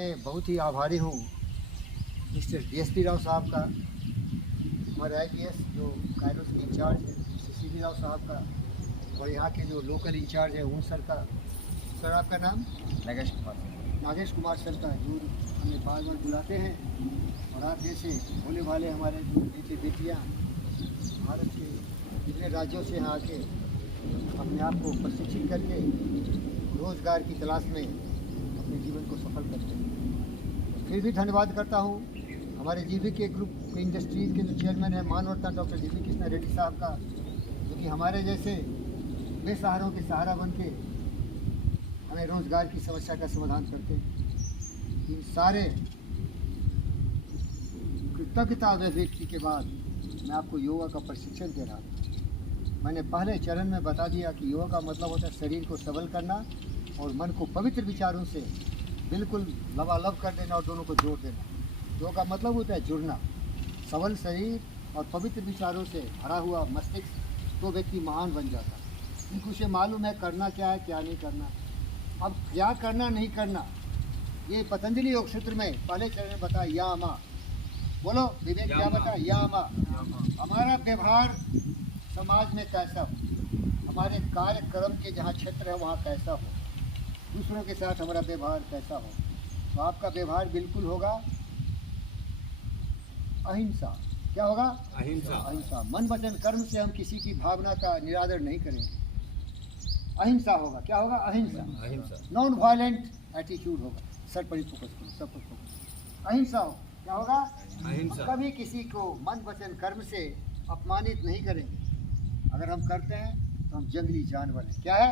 मैं बहुत ही आभारी हूँ मिस्टर डीएसपी राव साहब का, हमारे आईपीएस जो कायरोस के इंचार्ज है सीसीबी राव साहब का, और यहाँ के जो लोकल इंचार्ज है उन सर का। सर आपका नाम? नागेश कुमार सर का, जो हमें बार बार बुलाते हैं। और आप जैसे भोले भाले हमारे जो बेटे बेटियाँ भारत के विभिन्न राज्यों से यहाँ आके अपने आप को प्रशिक्षित करके रोज़गार की तलाश में अपने जीवन को सफल करते हैं। फिर भी धन्यवाद करता हूँ हमारे जीवीके ग्रुप इंडस्ट्रीज़ के जो चेयरमैन हैं मानवरत्न डॉक्टर जीवी कृष्णा रेड्डी साहब का, जो कि हमारे जैसे बेसहारों के सहारा बन के हमें रोज़गार की समस्या का समाधान करते हैं। इन सारे कृतज्ञता व्यक्ति के बाद मैं आपको योगा का प्रशिक्षण दे रहा हूँ। मैंने पहले चरण में बता दिया कि योगा का मतलब होता है शरीर को सबल करना और मन को पवित्र विचारों से बिल्कुल लबालब कर देना और दोनों को जोड़ देना। योगा का मतलब होता है जुड़ना। सबल शरीर और पवित्र विचारों से भरा हुआ मस्तिष्क तो व्यक्ति महान बन जाता है, क्योंकि उसे मालूम है करना क्या है क्या नहीं करना। अब क्या करना नहीं करना ये पतंजलि योग सूत्र में पहले चरण में बताया यामा। बोलो विवेक क्या बताया? यामा। हमारा व्यवहार समाज में कैसा हो, हमारे कार्यक्रम के जहाँ क्षेत्र है वहाँ कैसा हो, दूसरों के साथ हमारा व्यवहार कैसा हो। तो आपका व्यवहार बिल्कुल होगा अहिंसा। क्या होगा? अहिंसा। अहिंसा। मन वचन कर्म से हम किसी की भावना का निरादर नहीं करेंगे। अहिंसा होगा। क्या होगा? अहिंसा। नॉन वायलेंट एटीट्यूड होगा। सर पर ही फोकस करो, सब पर फोकस। अहिंसा हो। क्या होगा? अहिंसा। कभी किसी को मन वचन कर्म से अपमानित नहीं करेंगे। अगर हम करते हैं तो हम जंगली जानवर हैं। क्या है?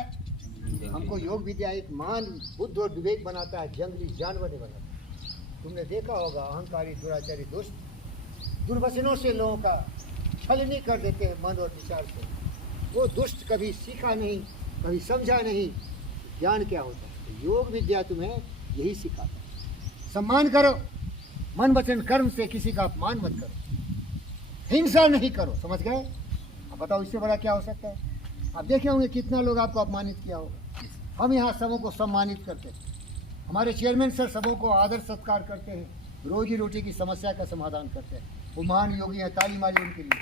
हमको योग विद्या एक महान बुद्ध और विवेक बनाता है, जंगली जानवर नहीं बनाता। तुमने देखा होगा अहंकारी दुराचारी दुष्ट दुर्वचनों से लोगों का छलनी कर देते हैं मन और विचार से। वो दुष्ट कभी सीखा नहीं, कभी समझा नहीं ज्ञान क्या होता है। तो योग विद्या तुम्हें यही सिखाता है। सम्मान करो, मन वचन कर्म से किसी का अपमान मत करो, हिंसा नहीं करो। समझ गए? अब बताओ इससे बड़ा क्या हो सकता है? आप देखे होंगे कितना लोग आपको अपमानित किया होगा। हम यहाँ सबों को सम्मानित करते हैं। हमारे चेयरमैन सर सबों को आदर सत्कार करते हैं, रोजी रोटी की समस्या का समाधान करते हैं। वो महान योगी हैं, ताली मारी उनके लिए।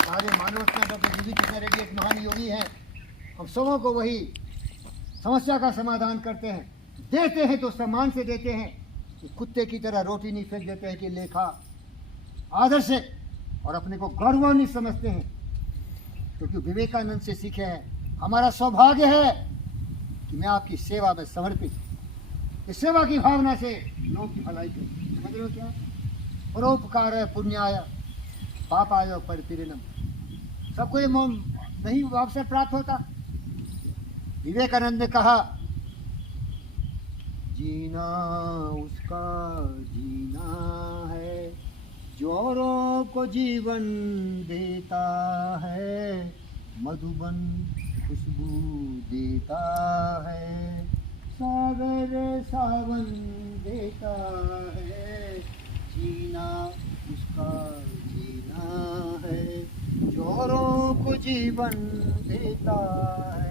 हमारे मानवरत्न डॉक्टर जीवी कृष्णा रेड्डी एक महान योगी हैं। हम सबों को वही समस्या का समाधान करते हैं, देते हैं तो सम्मान से देते हैं। कि कुत्ते की तरह रोटी नहीं फेंक देते हैं कि लेखा आदर से, और अपने को गौरवान्वित समझते हैं क्योंकि विवेकानंद से सीखे हैं। हमारा सौभाग्य है कि मैं आपकी सेवा में समर्पित हूँ। इस सेवा की भावना से लोगों की भलाई करूँ। समझ रहे हो क्या? परोपकार है पुण्याय पापाय परितीर्णम। सबको ये नहीं अवसर प्राप्त होता। विवेकानंद ने कहा जीना उसका जीना है जो औरों को जीवन देता है, मधुबन खुशबू देता है, सागर सावन देता है। जीना उसका जीना है जो औरों को जीवन देता है।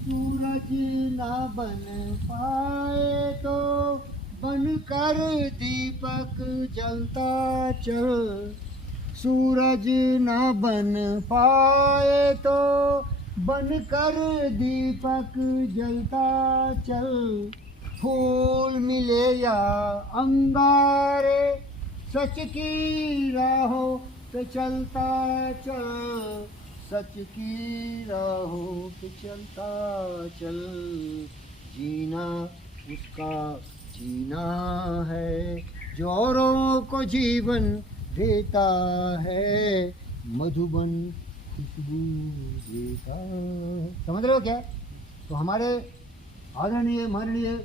सूरज ना बन पाए तो बनकर दीपक जलता चल। सूरज ना बन पाए तो बनकर दीपक जलता चल। फूल मिले या अंगारे सच की राहों पे चलता चल। सच की राहों पे चलता चल। जीना उसका जीना है जो औरों को जीवन देता है, मधुबन खुशबू देता है। समझ रहे हो क्या? तो हमारे आदरणीय माननीय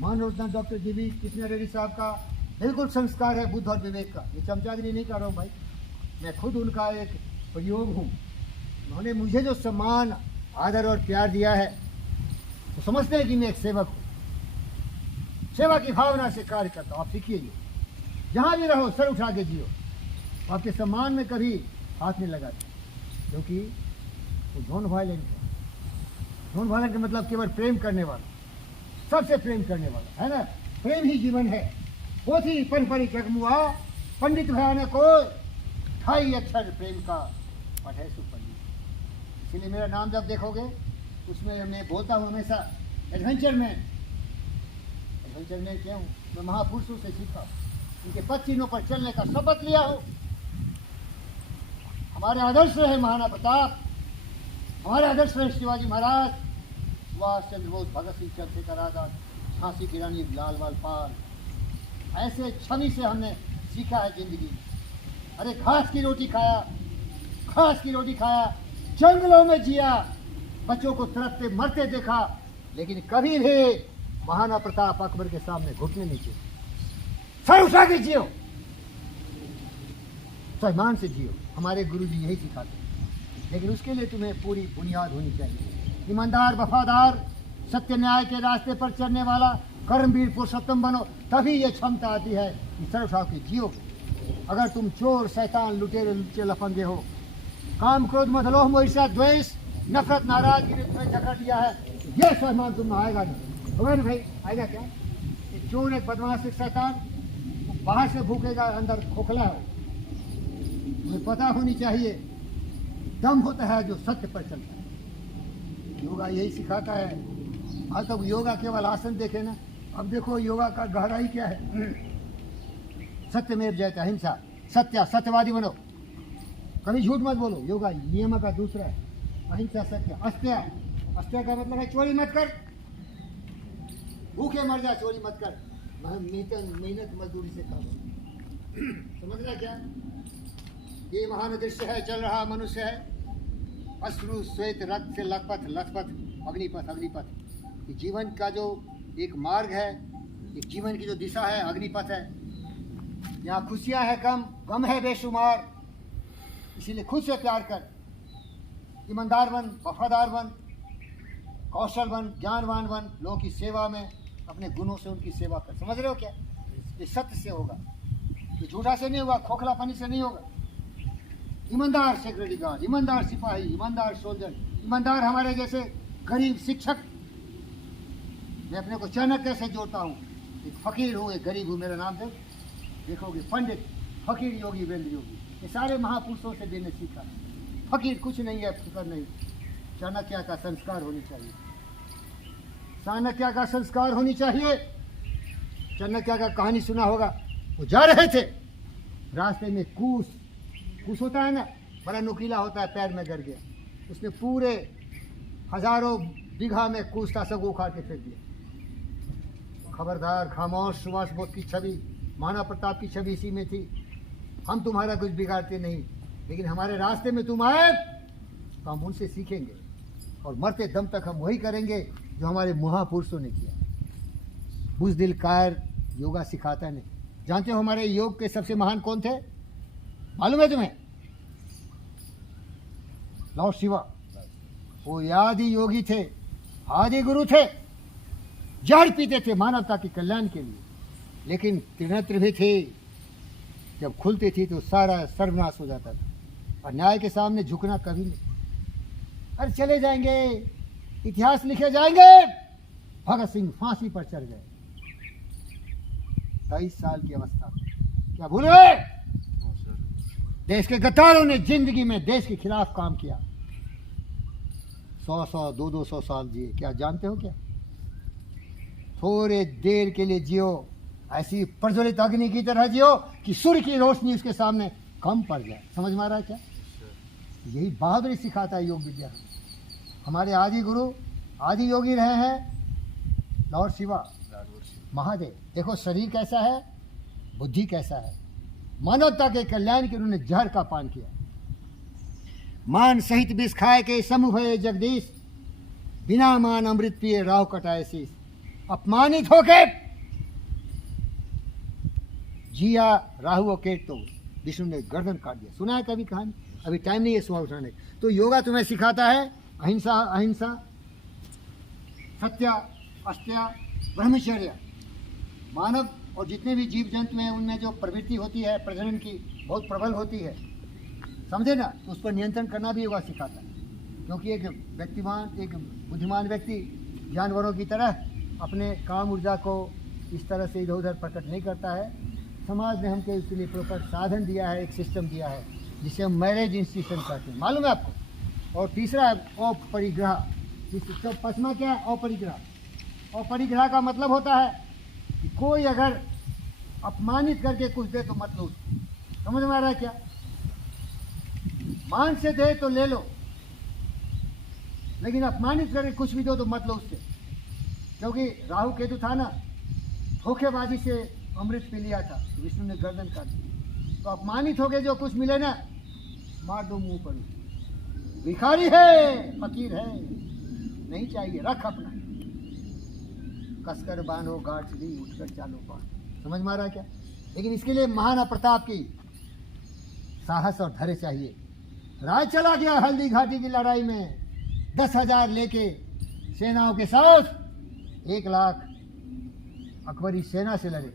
मानवरत्न डॉक्टर जीवी कृष्णा रेड्डी साहब का बिल्कुल संस्कार है बुद्ध और विवेक का। ये चमचागिरी नहीं कर रहा हूँ भाई, मैं खुद उनका एक प्रयोग हूँ। उन्होंने मुझे जो सम्मान आदर और प्यार दिया है तो समझते हैं कि मैं एक सेवक हूँ, सेवा की भावना से कार्य करता हूँ। आप सीखिए, जहाँ भी रहो सर उठा के जियो। आपके सम्मान में कभी हाथ नहीं लगाते, क्योंकि वो नॉन वायलेंट है। नॉन वायलेंट का मतलब केवल प्रेम करने वाला। सबसे प्रेम करने वाला है ना। प्रेम ही जीवन है। पोथी पन परी जगमुआ पंडित भयाने को ठाई अक्षर प्रेम का पढ़े सुपंडित। इसीलिए मेरा नाम जब देखोगे उसमें मैं बोलता हूँ हमेशा एडवेंचर मैन। एडवेंचर मैन क्या हूँ? मैं महापुरुषों से सीखा, उनके पद चिन्हों पर चलने का शपथ लिया हूँ। हमारे आदर्श रहे महाराणा प्रताप, हमारे आदर्श रहे शिवाजी महाराज, सुभाष चंद्र बोस, भगत सिंह, चंद्रशेखर आजाद, झांसी की रानी लालवाल पाल। ऐसे छवि से हमने सीखा है जिंदगी। अरे घास की रोटी खाया, घास की रोटी खाया, जंगलों में जिया, बच्चों को तड़पते मरते देखा, लेकिन कभी भी महाराणा प्रताप अकबर के सामने घुटने नहीं चाहिए। सर उठा के जियो, सम्मान से जियो। हमारे गुरुजी यही सिखाते हैं। लेकिन उसके लिए तुम्हें पूरी बुनियाद होनी चाहिए। ईमानदार, वफादार, सत्य न्याय के रास्ते पर चलने वाला, कर्मवीर पुरुषोत्तम बनो, तभी ये क्षमता आती है कि सर उठा के जियो। अगर तुम चोर, शैतान, लुटेरे, लुच्चे, लफंगे हो, काम, क्रोध, मद, लोभ, मोह, ईर्ष्या, द्वेष, नफरत, नाराजगी में तुम्हें जकड़ दिया है, ये सम्मान तुम आएगा नहीं। होगा ना भाई? आएगा क्या? ये चोर, एक बदमाश, एक शैतान, बाहर से भूखेगा, अंदर खोखला है। तुम्हें पता होनी चाहिए, दम होता है जो सत्य पर चलता है। योगा यही सिखाता है। आज तक योगा केवल आसन देखे ना, अब देखो योगा का गहराई क्या है। सत्यमेव जयते, अहिंसा, सत्य, सत्यवादी बनो, कभी झूठ मत बोलो। योगा नियम का दूसरा है, अहिंसा, सत्य, अस्त्य। अस्त्य का मतलब है चोरी मत कर, भूखे मर जा, चोरी मत कर, मेहनत मजदूरी से काम। समझ रहा क्या? ये महान दृश्य है, चल रहा मनुष्य है, अश्रु श्वेत रक्त से लथपथ लथपथ, अग्निपथ अग्निपथ। ये जीवन का जो एक मार्ग है, एक जीवन की जो दिशा है, अग्निपथ है। यहाँ खुशियाँ है कम, गम है बेशुमार। इसीलिए खुद से प्यार कर, ईमानदार बन, वफादार बन, कौशल बन, ज्ञानवान बन, लोगों की सेवा में अपने गुणों से उनकी सेवा कर। समझ रहे हो क्या? ये सत्य से होगा, ये झूठा से नहीं होगा, खोखलापनी से नहीं होगा। ईमानदार सिक्योरिटी गार्ड, ईमानदार सिपाही, ईमानदार सोल्जर, ईमानदार हमारे जैसे गरीब शिक्षक। मैं अपने को चाणक्य से जोड़ता हूँ। एक फकीर हूँ, एक गरीब हूँ, मेरा नाम देखोगे पंडित, फकीर, योगी, वीरेंद्र योगी। ये सारे महापुरुषों से मैंने सीखा। फकीर कुछ नहीं है, फिक्र नहीं। चाणक्य का संस्कार होनी चाहिए, चाणक्य का संस्कार होनी चाहिए। चाणक्य का कहानी सुना होगा। वो जा रहे थे, रास्ते में कूस होता है ना, बड़ा नुकीला होता है, पैर में गिर गया। उसने पूरे हजारों बीघा में कूस था, सब उखाड़ के फेंक दिया। खबरदार, खामोश, सुभाष बोस की छवि, महाराणा प्रताप की छवि इसी में थी। हम तुम्हारा कुछ बिगाड़ते नहीं, लेकिन हमारे रास्ते में तुम आए तो हम उनसे सीखेंगे, और मरते दम तक हम वही करेंगे जो हमारे महापुरुषों ने किया। बुज़दिल कायर योगा सिखाता नहीं। जानते हो हमारे योग के सबसे महान कौन थे? मालूम है तुम्हें? लॉर्ड शिवा। वो आदि योगी थे, आदि गुरु थे। जहर पीते थे मानवता के कल्याण के लिए, लेकिन त्रिनेत्र भी थे। जब खुलती थी तो सारा सर्वनाश हो जाता था, और न्याय के सामने झुकना कभी नहीं। अरे चले जाएंगे, इतिहास लिखे जाएंगे। भगत सिंह फांसी पर चढ़ गए 23 साल की अवस्था में। क्या भूल गए? देश के गद्दारों ने जिंदगी में देश के खिलाफ काम किया। 100 200 साल जिए। क्या जानते हो क्या? थोड़े देर के लिए जियो, ऐसी प्रज्वलित अग्नि की तरह जियो कि सूर्य की रोशनी उसके सामने कम पड़ जाए। समझ में आ रहा है क्या? यही बहादुरी सिखाता है योग विद्या। हमारे आदि गुरु, आदि योगी रहे हैं लॉर्ड शिवा, महादेव। देखो शरीर कैसा है, बुद्धि कैसा है। मानवता के कल्याण के उन्होंने जहर का पान किया। मान सहित विष खाए के समूह भये जगदीश, बिना मान अमृत पिए राह कटाए शीश। अपमानित होके जिया राहु के तो विष्णु ने गर्दन काट दिया। सुना है कभी कहानी? अभी टाइम नहीं है सुबह उठाने। तो योगा तुम्हें सिखाता है अहिंसा, अहिंसा, सत्य, अस्त्य, ब्रह्मचर्य। मानव और जितने भी जीव जंतु हैं उनमें जो प्रवृत्ति होती है प्रजनन की, बहुत प्रबल होती है, समझे ना? तो उस पर नियंत्रण करना भी योगा सिखाता है। क्योंकि एक बुद्धिमान व्यक्ति जानवरों की तरह अपने काम ऊर्जा को इस तरह से इधर उधर प्रकट नहीं करता है। समाज ने हमको इसके लिए प्रॉपर साधन दिया है, एक सिस्टम दिया है जिसे हम मैरिज इंस्टीट्यूशन कहते हैं, मालूम है आपको। और तीसरा है अपरिग्रह। तो पचमा क्या है? अपरिग्रह। अपरिग्रह का मतलब होता है कि कोई अगर अपमानित करके कुछ दे तो मत लो उसको। समझ में आ रहा है क्या? मान से दे तो ले लो, लेकिन अपमानित करके कुछ भी दो तो मत लो उससे। क्योंकि राहु केतु था ना, धोखेबाजी से अमृत पी लिया था, विष्णु ने गर्दन काट दी। तो अपमानित हो गए, जो कुछ मिले ना मार दो मुंह पर। भिखारी है, फकीर है, नहीं चाहिए, रख अपना। कसकर बांधो गांठड़ी, उठकर चालो पान। समझ में आ रहा है क्या? लेकिन इसके लिए महान प्रताप की साहस और धैर्य चाहिए। राज चला गया हल्दी घाटी की लड़ाई में, 10,000 लेके सेनाओं के साथ 1 लाख अकबरी सेना से लड़े।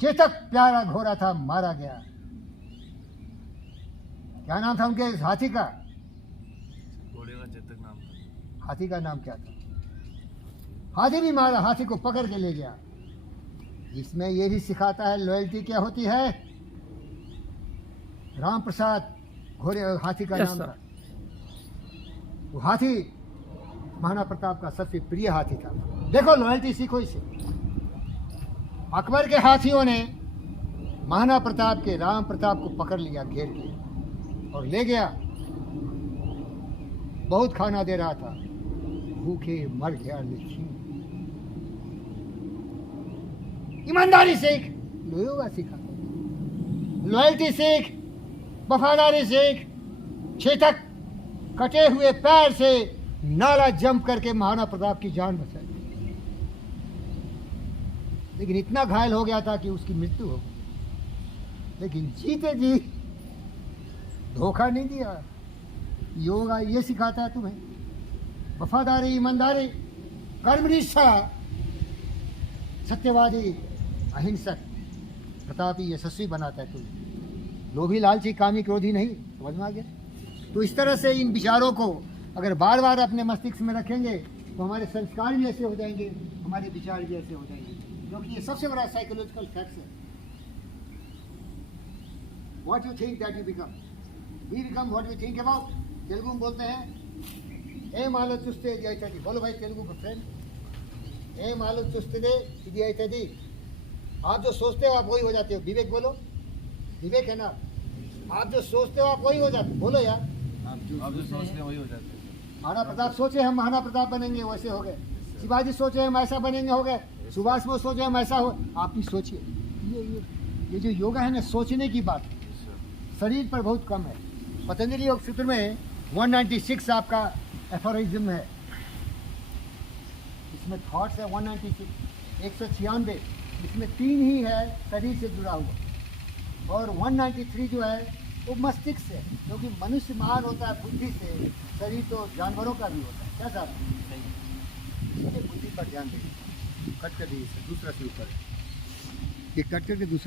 चेतक प्यारा घोड़ा था, मारा गया। क्या नाम था उनके हाथी का? घोड़े का चेतक नाम था। हाथी का नाम क्या था? हाथी भी मारा, हाथी को पकड़ के ले गया। इसमें यह भी सिखाता है लॉयल्टी क्या होती है। राम प्रसाद घोड़े हाथी का नाम था। वो हाथी महाराणा प्रताप का सबसे प्रिय हाथी था। देखो लॉयल्टी सीखो इसे। अकबर के हाथियों ने महाराणा प्रताप के राम प्रताप को पकड़ लिया घेर के और ले गया। बहुत खाना दे रहा था, भूखे मर गया। लेकिन ईमानदारी सीख, लोयोगा सीखा, लॉयल्टी सीख, वफादारी सीख। चेतक कटे हुए पैर से नाला जंप करके महाराणा प्रताप की जान बचाई, लेकिन इतना घायल हो गया था कि उसकी मृत्यु हो गई। लेकिन जीते जी धोखा नहीं दिया। योगा ये सिखाता है तुम्हें वफादारी, ईमानदारी, कर्मनिष्ठा, सत्यवादी, अहिंसक, प्रतापी, यशस्वी बनाता है तुम्हें। लोभी, लालची, कामी, क्रोधी नहीं। समझ में आ गया? तो इस तरह से इन विचारों को अगर बार बार अपने मस्तिष्क में रखेंगे तो हमारे संस्कार भी ऐसे हो जाएंगे, हमारे विचार भी ऐसे हो जाएंगे। क्योंकि ये सबसे बड़ा साइकोलॉजिकल फैक्ट है। What you think that you become, we become what we think about. Telugu में बोलते हैं ए मालो चुस्ते इदी औतदी। बोलो भाई तेलुगु का फ्रेंड, ए मालो चुस्ते इदी औतदी। आप जो सोचते हो आप वही हो जाते हो। विवेक बोलो, विवेक है ना। आप जो सोचते हो आप वही हो जाते हो। बोलो यार, आप जो सोचते हैं वही हो जाते हैं। महाराणा प्रताप सोचे हम महाराणा प्रताप बनेंगे, वैसे हो गए। शिवाजी सोचे हम ऐसा बनेंगे, हो गए। सुभाष बोस सोचे हम ऐसा हो। आप भी सोचिए। ये जो योगा है ना, सोचने की बात, शरीर पर बहुत कम है। पतंजलि योग सूत्र में 196 आपका एफोरिज्म है। इसमें थॉट्स है 196, 196। इसमें 3 ही है शरीर से जुड़ा हुआ, और 193 जो है वो मस्तिष्क से। क्योंकि मनुष्य महान होता है बुद्धि से, शरीर तो जानवरों का भी होता है। क्या साहब? इसलिए बुद्धि पर ध्यान देंगे। कट कर दीजिए, दूसरा से ऊपर ये कट करके दूसरा